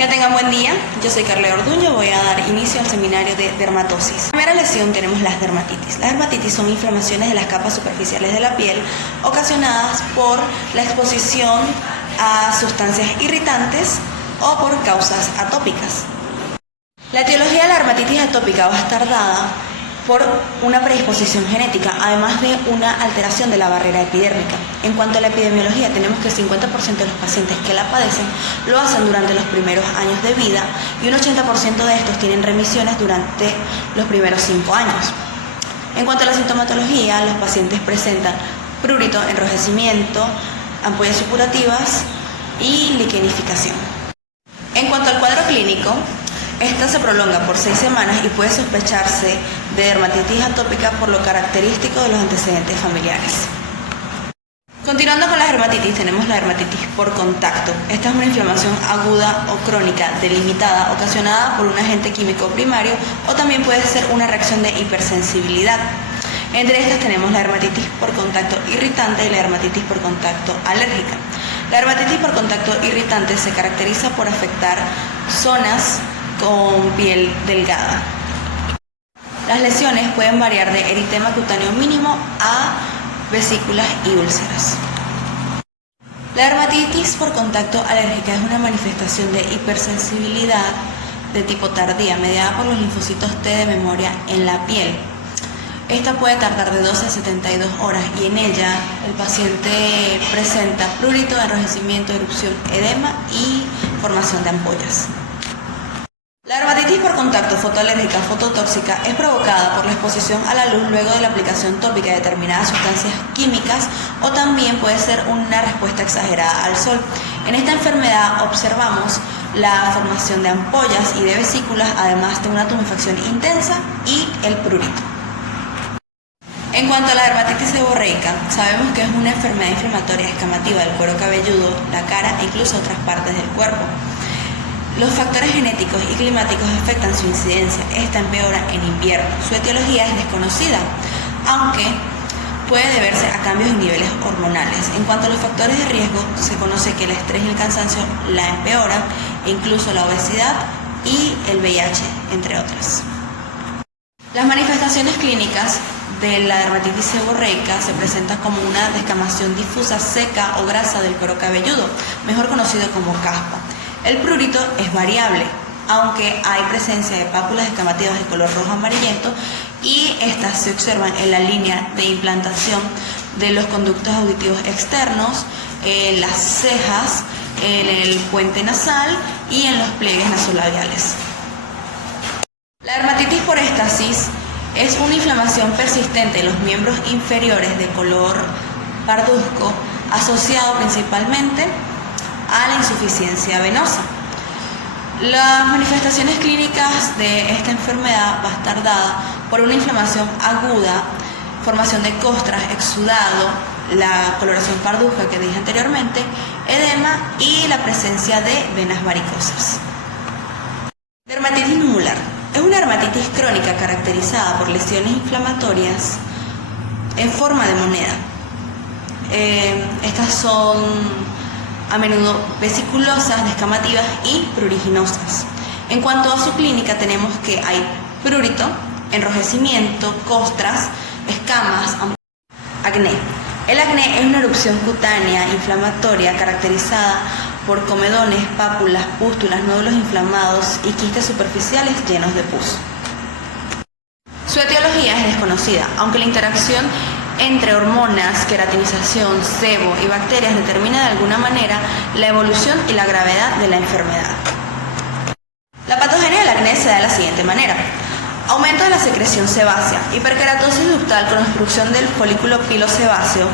Que tengan buen día, yo soy Carla Orduño, voy a dar inicio al seminario de dermatosis. Primera lesión tenemos las dermatitis. Las dermatitis son inflamaciones de las capas superficiales de la piel ocasionadas por la exposición a sustancias irritantes o por causas atópicas. La etiología de la dermatitis atópica va a estar dada por una predisposición genética, además de una alteración de la barrera epidérmica. En cuanto a la epidemiología, tenemos que el 50% de los pacientes que la padecen lo hacen durante los primeros años de vida y un 80% de estos tienen remisiones durante los primeros 5 años. En cuanto a la sintomatología, los pacientes presentan prurito, enrojecimiento, ampollas supurativas y liquenificación. En cuanto al cuadro clínico, esta se prolonga por 6 semanas y puede sospecharse de dermatitis atópica por lo característico de los antecedentes familiares. Continuando con la dermatitis, tenemos la dermatitis por contacto. Esta es una inflamación aguda o crónica delimitada ocasionada por un agente químico primario o también puede ser una reacción de hipersensibilidad. Entre estas tenemos la dermatitis por contacto irritante y la dermatitis por contacto alérgica. La dermatitis por contacto irritante se caracteriza por afectar zonas con piel delgada. Las lesiones pueden variar de eritema cutáneo mínimo a vesículas y úlceras. La dermatitis por contacto alérgica es una manifestación de hipersensibilidad de tipo tardía, mediada por los linfocitos T de memoria en la piel. Esta puede tardar de 12 a 72 horas y en ella el paciente presenta prurito, enrojecimiento, erupción, edema y formación de ampollas. La dermatitis por contacto fotoalérgica fototóxica es provocada por la exposición a la luz luego de la aplicación tópica de determinadas sustancias químicas o también puede ser una respuesta exagerada al sol. En esta enfermedad observamos la formación de ampollas y de vesículas, además de una tumefacción intensa y el prurito. En cuanto a la dermatitis seborreica, sabemos que es una enfermedad inflamatoria escamativa del cuero cabelludo, la cara e incluso otras partes del cuerpo. Los factores genéticos y climáticos afectan su incidencia. Esta empeora en invierno. Su etiología es desconocida, aunque puede deberse a cambios en niveles hormonales. En cuanto a los factores de riesgo, se conoce que el estrés y el cansancio la empeoran, e incluso la obesidad y el VIH, entre otras. Las manifestaciones clínicas de la dermatitis seborreica se presentan como una descamación difusa, seca o grasa del cuero cabelludo, mejor conocido como caspa. El prurito es variable, aunque hay presencia de pápulas escamativas de color rojo amarillento y estas se observan en la línea de implantación de los conductos auditivos externos, en las cejas, en el puente nasal y en los pliegues nasolabiales. La dermatitis por éstasis es una inflamación persistente en los miembros inferiores de color parduzco, asociado principalmente a la insuficiencia venosa. Las manifestaciones clínicas de esta enfermedad va a estar dada por una inflamación aguda, formación de costras, exudado, la coloración parduzca que dije anteriormente, edema y la presencia de venas varicosas. Dermatitis nubular. Es una dermatitis crónica caracterizada por lesiones inflamatorias en forma de moneda. Estas son a menudo vesiculosas, descamativas y pruriginosas. En cuanto a su clínica, tenemos que hay prurito, enrojecimiento, costras, escamas, acné. El acné es una erupción cutánea inflamatoria caracterizada por comedones, pápulas, pústulas, nódulos inflamados y quistes superficiales llenos de pus. Su etiología es desconocida, aunque la interacción entre hormonas, queratinización, sebo y bacterias determina de alguna manera la evolución y la gravedad de la enfermedad. La patogenia del acné se da de la siguiente manera: aumento de la secreción sebácea, hiperkeratosis ductal con obstrucción del folículo pilosebáceo,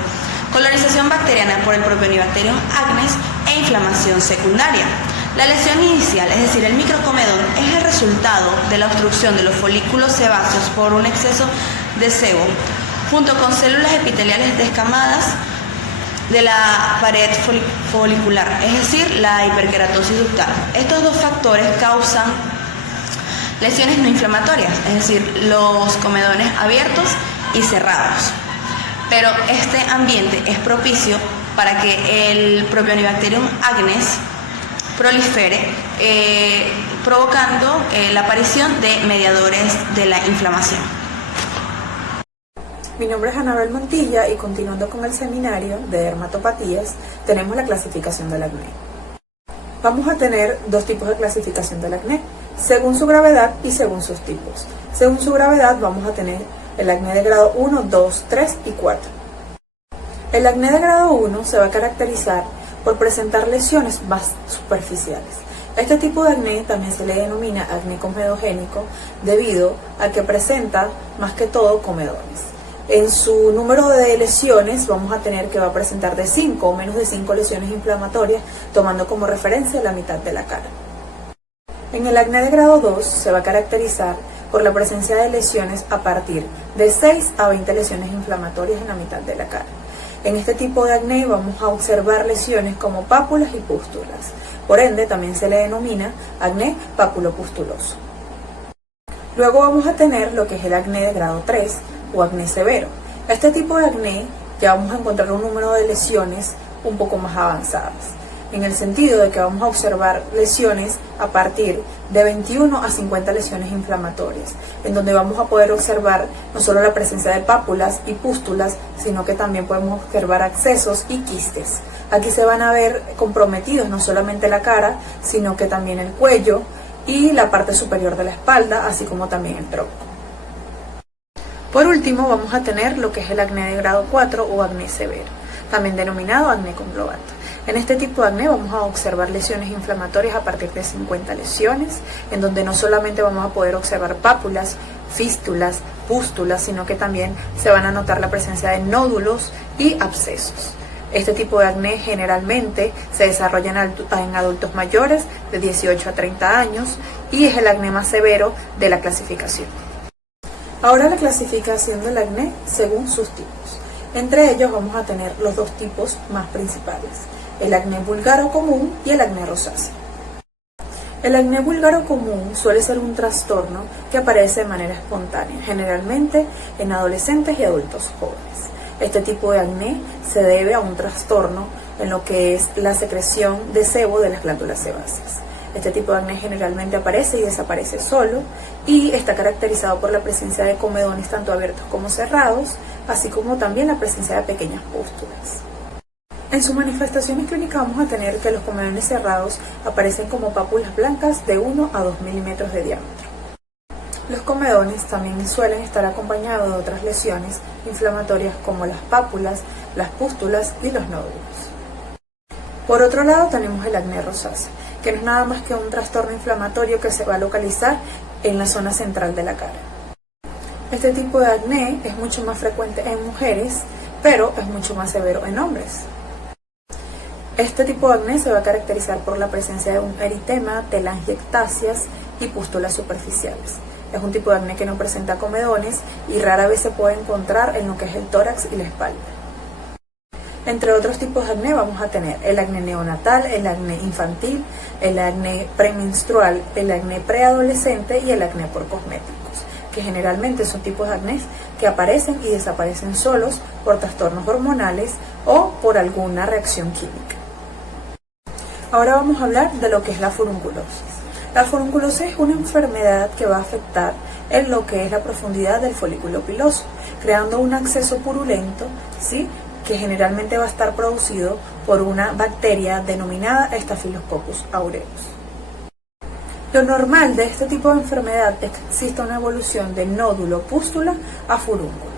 colonización bacteriana por el Propionibacterium acnes e inflamación secundaria. La lesión inicial, es decir, el microcomedón, es el resultado de la obstrucción de los folículos sebáceos por un exceso de sebo, junto con células epiteliales descamadas de la pared folicular, es decir, la hiperkeratosis ductal. Estos dos factores causan lesiones no inflamatorias, es decir, los comedones abiertos y cerrados. Pero este ambiente es propicio para que el Propionibacterium acnes prolifere, provocando la aparición de mediadores de la inflamación. Mi nombre es Anabel Montilla y continuando con el seminario de dermatopatías, tenemos la clasificación del acné. Vamos a tener dos tipos de clasificación del acné, según su gravedad y según sus tipos. Según su gravedad vamos a tener el acné de grado 1, 2, 3 y 4. El acné de grado 1 se va a caracterizar por presentar lesiones más superficiales. Este tipo de acné también se le denomina acné comedogénico debido a que presenta más que todo comedones. En su número de lesiones vamos a tener que va a presentar de 5 o menos de 5 lesiones inflamatorias, tomando como referencia la mitad de la cara. En el acné de grado 2 se va a caracterizar por la presencia de lesiones a partir de 6 a 20 lesiones inflamatorias en la mitad de la cara. En este tipo de acné vamos a observar lesiones como pápulas y pústulas. Por ende, también se le denomina acné papulopustuloso. Luego vamos a tener lo que es el acné de grado 3 o acné severo. Este tipo de acné ya vamos a encontrar un número de lesiones un poco más avanzadas, en el sentido de que vamos a observar lesiones a partir de 21 a 50 lesiones inflamatorias, en donde vamos a poder observar no solo la presencia de pápulas y pústulas, sino que también podemos observar abscesos y quistes. Aquí se van a ver comprometidos no solamente la cara, sino que también el cuello y la parte superior de la espalda, así como también el tronco. Por último, vamos a tener lo que es el acné de grado 4 o acné severo, también denominado acné conglobato. En este tipo de acné vamos a observar lesiones inflamatorias a partir de 50 lesiones, en donde no solamente vamos a poder observar pápulas, fístulas, pústulas, sino que también se van a notar la presencia de nódulos y abscesos. Este tipo de acné generalmente se desarrolla en adultos mayores de 18 a 30 años y es el acné más severo de la clasificación. Ahora la clasificación del acné según sus tipos. Entre ellos vamos a tener los dos tipos más principales, el acné búlgaro común y el acné rosáceo. El acné búlgaro común suele ser un trastorno que aparece de manera espontánea, generalmente en adolescentes y adultos jóvenes. Este tipo de acné se debe a un trastorno en lo que es la secreción de sebo de las glándulas sebáceas. Este tipo de acné generalmente aparece y desaparece solo y está caracterizado por la presencia de comedones tanto abiertos como cerrados, así como también la presencia de pequeñas pústulas. En sus manifestaciones clínicas vamos a tener que los comedones cerrados aparecen como pápulas blancas de 1 a 2 milímetros de diámetro. Los comedones también suelen estar acompañados de otras lesiones inflamatorias como las pápulas, las pústulas y los nódulos. Por otro lado tenemos el acné rosáceo, que no es nada más que un trastorno inflamatorio que se va a localizar en la zona central de la cara. Este tipo de acné es mucho más frecuente en mujeres, pero es mucho más severo en hombres. Este tipo de acné se va a caracterizar por la presencia de un eritema, telangiectasias y pústulas superficiales. Es un tipo de acné que no presenta comedones y rara vez se puede encontrar en lo que es el tórax y la espalda. Entre otros tipos de acné vamos a tener el acné neonatal, el acné infantil, el acné premenstrual, el acné preadolescente y el acné por cosméticos, que generalmente son tipos de acné que aparecen y desaparecen solos por trastornos hormonales o por alguna reacción química. Ahora vamos a hablar de lo que es la furunculosis. La furunculosis es una enfermedad que va a afectar en lo que es la profundidad del folículo piloso, creando un absceso purulento, ¿sí?, que generalmente va a estar producido por una bacteria denominada Staphylococcus aureus. Lo normal de este tipo de enfermedad es que exista una evolución de nódulo pústula a furúnculo.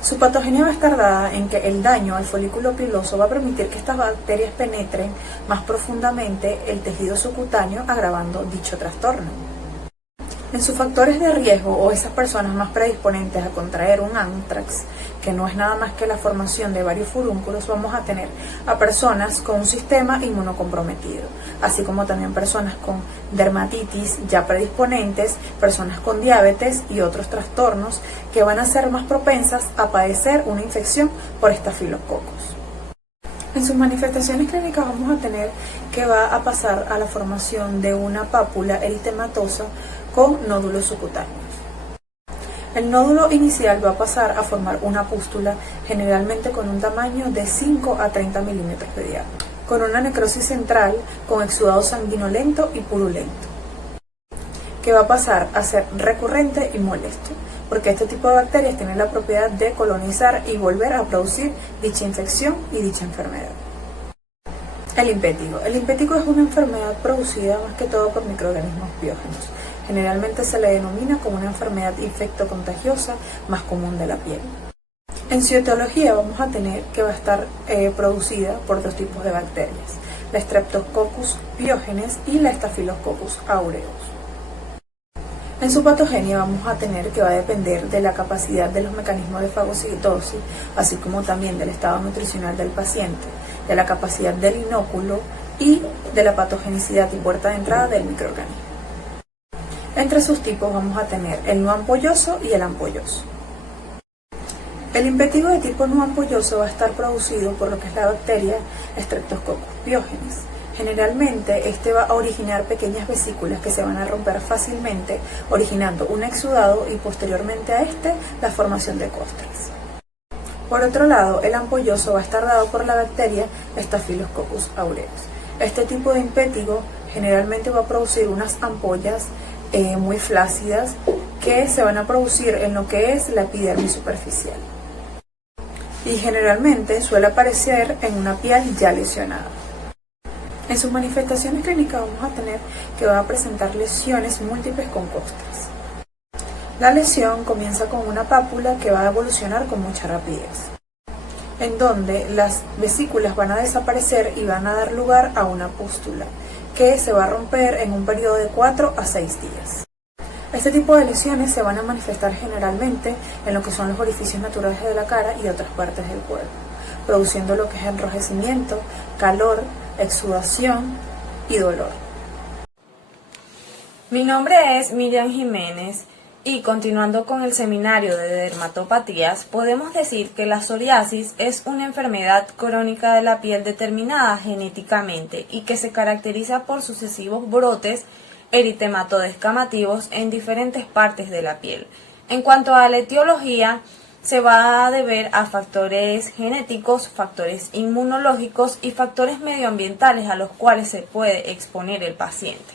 Su patogenia va a estar dada en que el daño al folículo piloso va a permitir que estas bacterias penetren más profundamente el tejido subcutáneo, agravando dicho trastorno. En sus factores de riesgo o esas personas más predisponentes a contraer un ántrax, que no es nada más que la formación de varios furúnculos, vamos a tener a personas con un sistema inmunocomprometido, así como también personas con dermatitis ya predisponentes, personas con diabetes y otros trastornos que van a ser más propensas a padecer una infección por estafilococos. En sus manifestaciones clínicas vamos a tener que va a pasar a la formación de una pápula eritematosa con nódulos subcutáneos. El nódulo inicial va a pasar a formar una pústula, generalmente con un tamaño de 5 a 30 milímetros de diámetro, con una necrosis central con exudado sanguinolento y purulento, que va a pasar a ser recurrente y molesto, porque este tipo de bacterias tienen la propiedad de colonizar y volver a producir dicha infección y dicha enfermedad. El impétigo. El impétigo es una enfermedad producida más que todo por microorganismos biógenos. Generalmente se le denomina como una enfermedad infectocontagiosa más común de la piel. En su etiología vamos a tener que va a estar producida por dos tipos de bacterias, la Streptococcus pyogenes y la Staphylococcus aureus. En su patogenia vamos a tener que va a depender de la capacidad de los mecanismos de fagocitosis, así como también del estado nutricional del paciente, de la capacidad del inóculo y de la patogenicidad y puerta de entrada del microorganismo. Entre sus tipos vamos a tener el no ampolloso y el ampolloso. El impétigo de tipo no ampolloso va a estar producido por lo que es la bacteria Streptococcus pyogenes. Generalmente este va a originar pequeñas vesículas que se van a romper fácilmente, originando un exudado y posteriormente a este la formación de costras. Por otro lado, el ampolloso va a estar dado por la bacteria Staphylococcus aureus. Este tipo de impétigo generalmente va a producir unas ampollas muy flácidas que se van a producir en lo que es la epidermis superficial. Y generalmente suele aparecer en una piel ya lesionada. En sus manifestaciones clínicas vamos a tener que va a presentar lesiones múltiples con costras. La lesión comienza con una pápula que va a evolucionar con mucha rapidez, en donde las vesículas van a desaparecer y van a dar lugar a una pústula, que se va a romper en un periodo de 4 a 6 días. Este tipo de lesiones se van a manifestar generalmente en lo que son los orificios naturales de la cara y otras partes del cuerpo, produciendo lo que es enrojecimiento, calor, exudación y dolor. Mi nombre es Miriam Jiménez y continuando con el seminario de dermatopatías, podemos decir que la psoriasis es una enfermedad crónica de la piel determinada genéticamente y que se caracteriza por sucesivos brotes eritematoidescamativos en diferentes partes de la piel. En cuanto a la etiología, se va a deber a factores genéticos, factores inmunológicos y factores medioambientales a los cuales se puede exponer el paciente.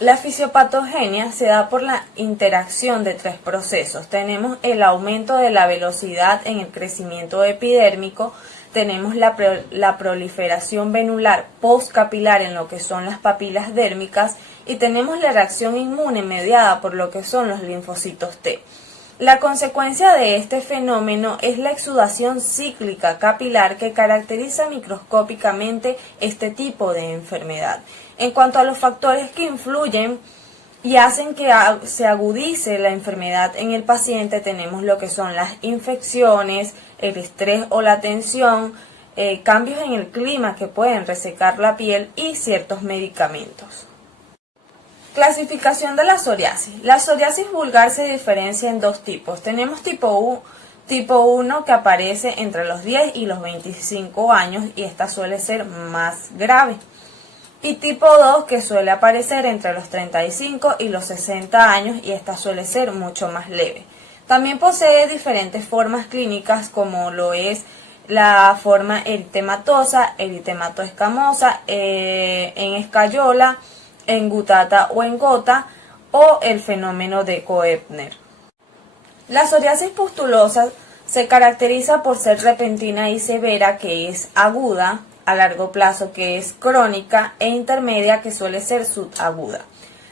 La fisiopatogenia se da por la interacción de tres procesos. Tenemos el aumento de la velocidad en el crecimiento epidérmico, tenemos la proliferación venular postcapilar en lo que son las papilas dérmicas y tenemos la reacción inmune mediada por lo que son los linfocitos T. La consecuencia de este fenómeno es la exudación cíclica capilar que caracteriza microscópicamente este tipo de enfermedad. En cuanto a los factores que influyen y hacen que se agudice la enfermedad en el paciente, tenemos lo que son las infecciones, el estrés o la tensión, cambios en el clima que pueden resecar la piel y ciertos medicamentos. Clasificación de la psoriasis. La psoriasis vulgar se diferencia en dos tipos. Tenemos tipo 1 que aparece entre los 10 y los 25 años y esta suele ser más grave. Y tipo 2 que suele aparecer entre los 35 y los 60 años y esta suele ser mucho más leve. También posee diferentes formas clínicas como lo es la forma eritematosa, eritematoescamosa, en escayola, en gutata o en gota o el fenómeno de Koebner. La psoriasis pustulosa se caracteriza por ser repentina y severa, que es aguda, a largo plazo, que es crónica, e intermedia, que suele ser subaguda.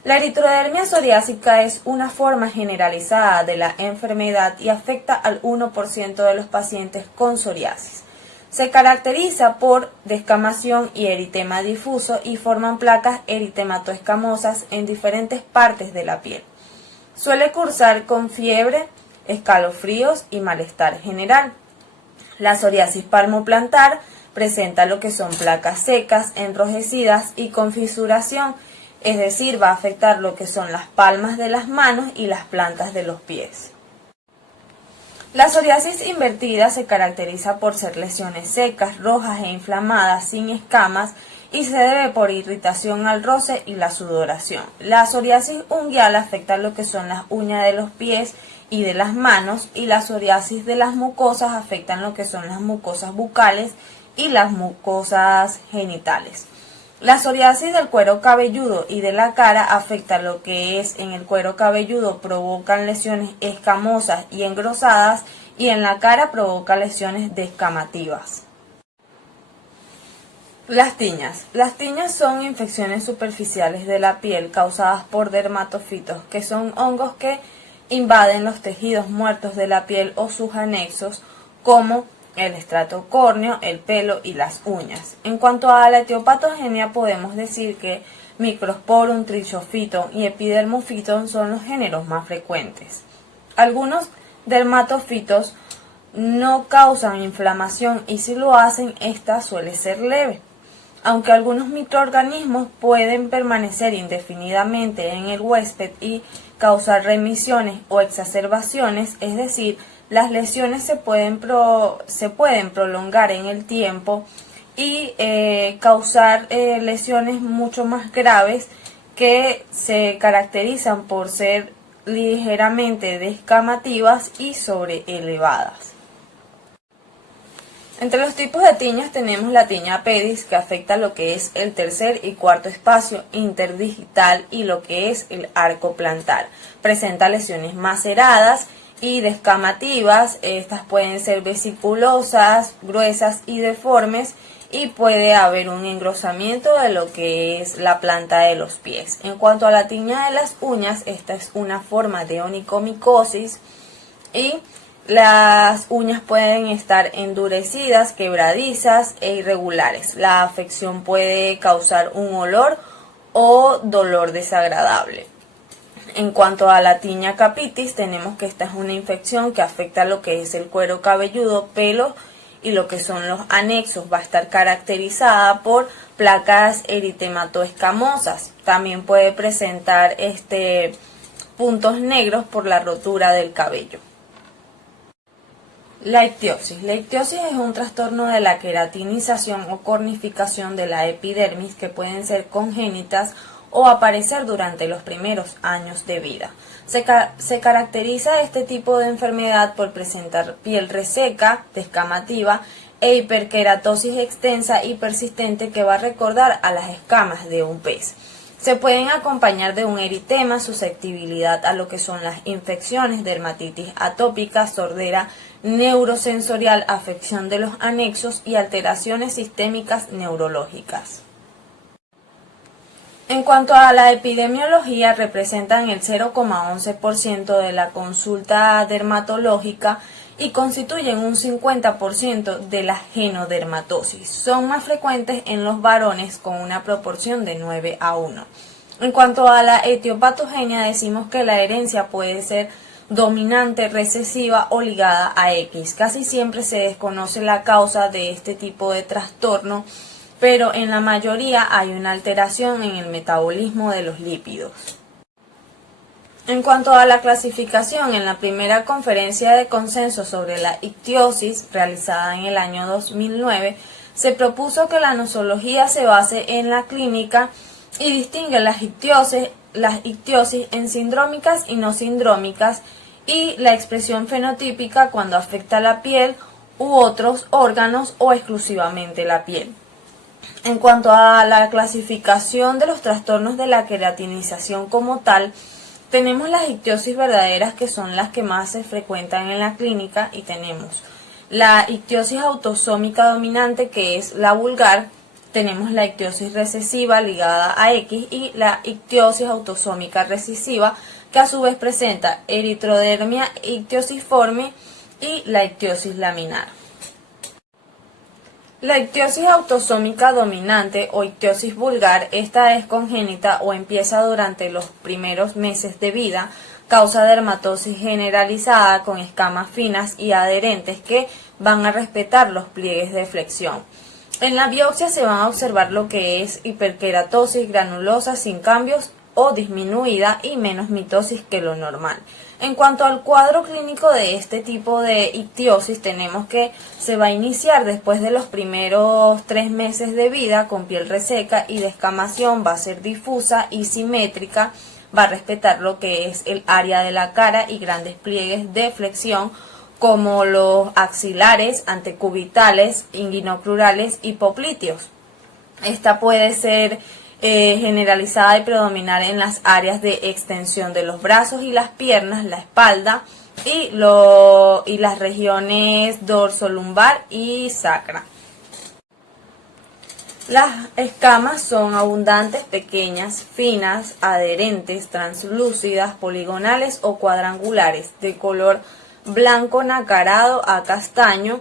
La eritrodermia psoriásica es una forma generalizada de la enfermedad y afecta al 1% de los pacientes con psoriasis. Se caracteriza por descamación y eritema difuso y forman placas eritematoescamosas en diferentes partes de la piel. Suele cursar con fiebre, escalofríos y malestar general. La psoriasis palmoplantar presenta lo que son placas secas, enrojecidas y con fisuración, es decir, va a afectar lo que son las palmas de las manos y las plantas de los pies. La psoriasis invertida se caracteriza por ser lesiones secas, rojas e inflamadas, sin escamas, y se debe por irritación al roce y la sudoración. La psoriasis unguial afecta lo que son las uñas de los pies y de las manos, y la psoriasis de las mucosas afectan lo que son las mucosas bucales y las mucosas genitales. La psoriasis del cuero cabelludo y de la cara afecta lo que es en el cuero cabelludo, provocan lesiones escamosas y engrosadas, y en la cara provoca lesiones descamativas. Las tiñas. Las tiñas son infecciones superficiales de la piel causadas por dermatofitos, que son hongos que invaden los tejidos muertos de la piel o sus anexos, como el estrato córneo, el pelo y las uñas. En cuanto a la etiopatogenia, podemos decir que Microsporum, Trichophyton y Epidermophyton son los géneros más frecuentes. Algunos dermatofitos no causan inflamación y si lo hacen, esta suele ser leve. Aunque algunos microorganismos pueden permanecer indefinidamente en el huésped y causar remisiones o exacerbaciones, es decir, las lesiones se pueden prolongar en el tiempo y causar lesiones mucho más graves que se caracterizan por ser ligeramente descamativas y sobreelevadas. Entre los tipos de tiñas tenemos la tiña pedis, que afecta lo que es el tercer y cuarto espacio interdigital y lo que es el arco plantar. Presenta lesiones maceradas y descamativas. Estas pueden ser vesiculosas, gruesas y deformes, y puede haber un engrosamiento de lo que es la planta de los pies. En cuanto a la tiña de las uñas, esta es una forma de onicomicosis y las uñas pueden estar endurecidas, quebradizas e irregulares. La afección puede causar un olor o dolor desagradable. En cuanto a la tiña capitis, tenemos que esta es una infección que afecta lo que es el cuero cabelludo, pelo y lo que son los anexos. Va a estar caracterizada por placas eritematoescamosas. También puede presentar puntos negros por la rotura del cabello. La ictiosis. La ictiosis es un trastorno de la queratinización o cornificación de la epidermis que pueden ser congénitas o aparecer durante los primeros años de vida. Se caracteriza este tipo de enfermedad por presentar piel reseca, descamativa e hiperkeratosis extensa y persistente que va a recordar a las escamas de un pez. Se pueden acompañar de un eritema, susceptibilidad a lo que son las infecciones, dermatitis atópica, sordera neurosensorial, afección de los anexos y alteraciones sistémicas neurológicas. En cuanto a la epidemiología, representan el 0,11% de la consulta dermatológica y constituyen un 50% de la genodermatosis. Son más frecuentes en los varones con una proporción de 9:1. En cuanto a la etiopatogenia, decimos que la herencia puede ser dominante, recesiva o ligada a X. Casi siempre se desconoce la causa de este tipo de trastorno, pero en la mayoría hay una alteración en el metabolismo de los lípidos. En cuanto a la clasificación, en la primera conferencia de consenso sobre la ictiosis, realizada en el año 2009, se propuso que la nosología se base en la clínica y distingue las ictiosis en sindrómicas y no sindrómicas, y la expresión fenotípica cuando afecta la piel u otros órganos o exclusivamente la piel. En cuanto a la clasificación de los trastornos de la queratinización como tal, tenemos las ictiosis verdaderas, que son las que más se frecuentan en la clínica, y tenemos la ictiosis autosómica dominante, que es la vulgar, tenemos la ictiosis recesiva ligada a X y la ictiosis autosómica recesiva, que a su vez presenta eritrodermia ictiosiforme y la ictiosis laminar. La ictiosis autosómica dominante o ictiosis vulgar, esta es congénita o empieza durante los primeros meses de vida, causa dermatosis generalizada con escamas finas y adherentes que van a respetar los pliegues de flexión. En la biopsia se van a observar lo que es hiperkeratosis granulosa sin cambios o disminuida y menos mitosis que lo normal. En cuanto al cuadro clínico de este tipo de ictiosis, tenemos que se va a iniciar después de los primeros 3 meses de vida con piel reseca y descamación, va a ser difusa y simétrica, va a respetar lo que es el área de la cara y grandes pliegues de flexión, como los axilares, antecubitales, inguinocrurales y popliteos. Esta puede ser generalizada y predominar en las áreas de extensión de los brazos y las piernas, la espalda y las regiones dorsolumbar y sacra. Las escamas son abundantes, pequeñas, finas, adherentes, translúcidas, poligonales o cuadrangulares, de color blanco nacarado a castaño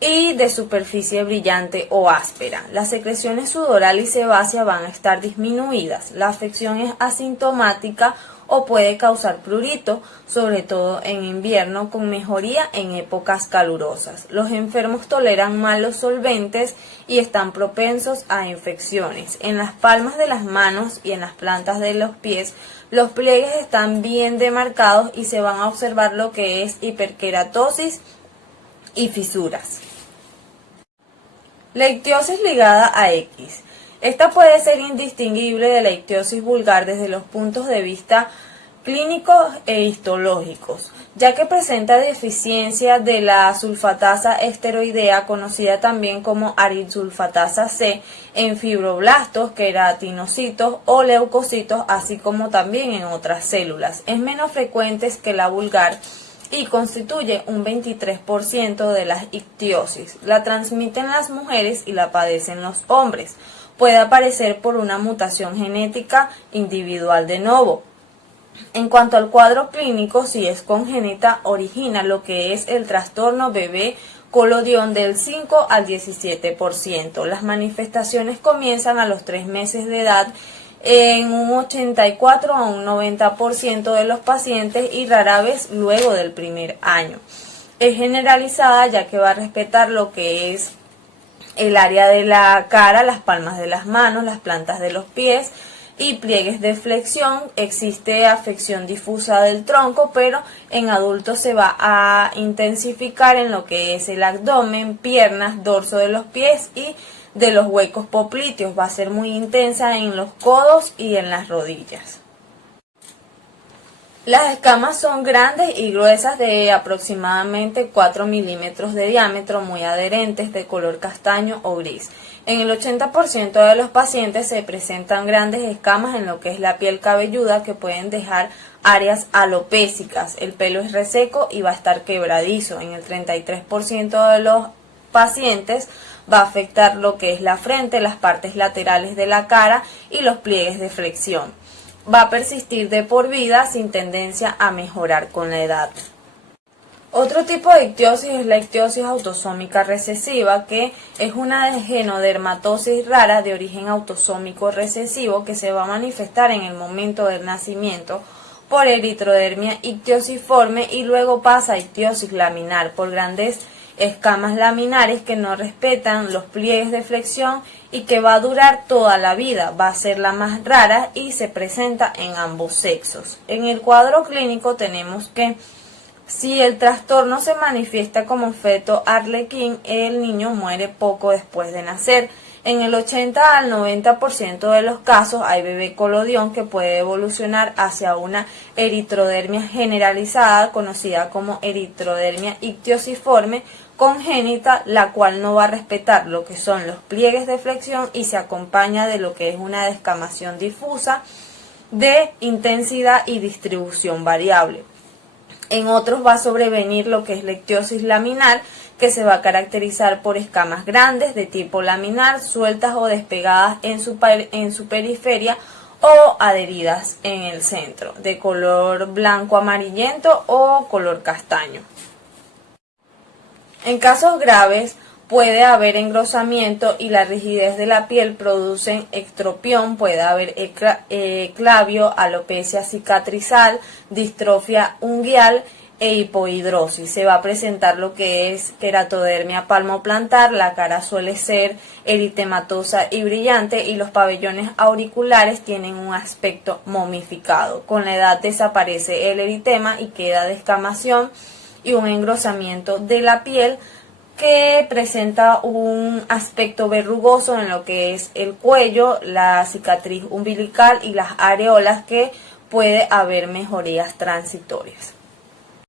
y de superficie brillante o áspera. Las secreciones sudoral y sebácea van a estar disminuidas. La afección es asintomática o puede causar prurito, sobre todo en invierno, con mejoría en épocas calurosas. Los enfermos toleran mal los solventes y están propensos a infecciones. En las palmas de las manos y en las plantas de los pies, los pliegues están bien demarcados y se van a observar lo que es hiperkeratosis y fisuras. La ictiosis ligada a X. Esta puede ser indistinguible de la ictiosis vulgar desde los puntos de vista clínicos e histológicos, ya que presenta deficiencia de la sulfatasa esteroidea, conocida también como aritsulfatasa C, en fibroblastos, queratinocitos o leucocitos, así como también en otras células. Es menos frecuente que la vulgar y constituye un 23% de las ictiosis. La transmiten las mujeres y la padecen los hombres. Puede aparecer por una mutación genética individual de novo. En cuanto al cuadro clínico, si es congénita, origina lo que es el trastorno bebé colodión del 5 al 17%. Las manifestaciones comienzan a los 3 meses de edad en un 84 a un 90% de los pacientes y rara vez luego del primer año. Es generalizada ya que va a respetar lo que es el área de la cara, las palmas de las manos, las plantas de los pies y pliegues de flexión. Existe afección difusa del tronco, pero en adultos se va a intensificar en lo que es el abdomen, piernas, dorso de los pies y de los huecos popliteos. Va a ser muy intensa en los codos y en las rodillas. Las escamas son grandes y gruesas, de aproximadamente 4 milímetros de diámetro, muy adherentes, de color castaño o gris. En el 80% de los pacientes se presentan grandes escamas en lo que es la piel cabelluda, que pueden dejar áreas alopécicas. El pelo es reseco y va a estar quebradizo. En el 33% de los pacientes va a afectar lo que es la frente, las partes laterales de la cara y los pliegues de flexión. Va a persistir de por vida sin tendencia a mejorar con la edad. Otro tipo de ictiosis es la ictiosis autosómica recesiva, que es una genodermatosis rara de origen autosómico recesivo que se va a manifestar en el momento del nacimiento por eritrodermia ictiosiforme y luego pasa a ictiosis laminar por grandes escamas laminares que no respetan los pliegues de flexión y que va a durar toda la vida. Va a ser la más rara y se presenta en ambos sexos. En el cuadro clínico tenemos que si el trastorno se manifiesta como feto arlequín, el niño muere poco después de nacer. En el 80 al 90% de los casos hay bebé colodión que puede evolucionar hacia una eritrodermia generalizada, conocida como eritrodermia ictiosiforme congénita, la cual no va a respetar lo que son los pliegues de flexión y se acompaña de lo que es una descamación difusa de intensidad y distribución variable. En otros va a sobrevenir lo que es la ictiosis laminar, que se va a caracterizar por escamas grandes de tipo laminar, sueltas o despegadas en su periferia o adheridas en el centro, de color blanco amarillento o color castaño. En casos graves puede haber engrosamiento y la rigidez de la piel producen ectropión, puede haber eclavio, alopecia cicatrizal, distrofia unguial e hipohidrosis. Se va a presentar lo que es queratodermia palmoplantar, la cara suele ser eritematosa y brillante y los pabellones auriculares tienen un aspecto momificado. Con la edad desaparece el eritema y queda descamación y un engrosamiento de la piel que presenta un aspecto verrugoso en lo que es el cuello, la cicatriz umbilical y las areolas, que puede haber mejorías transitorias.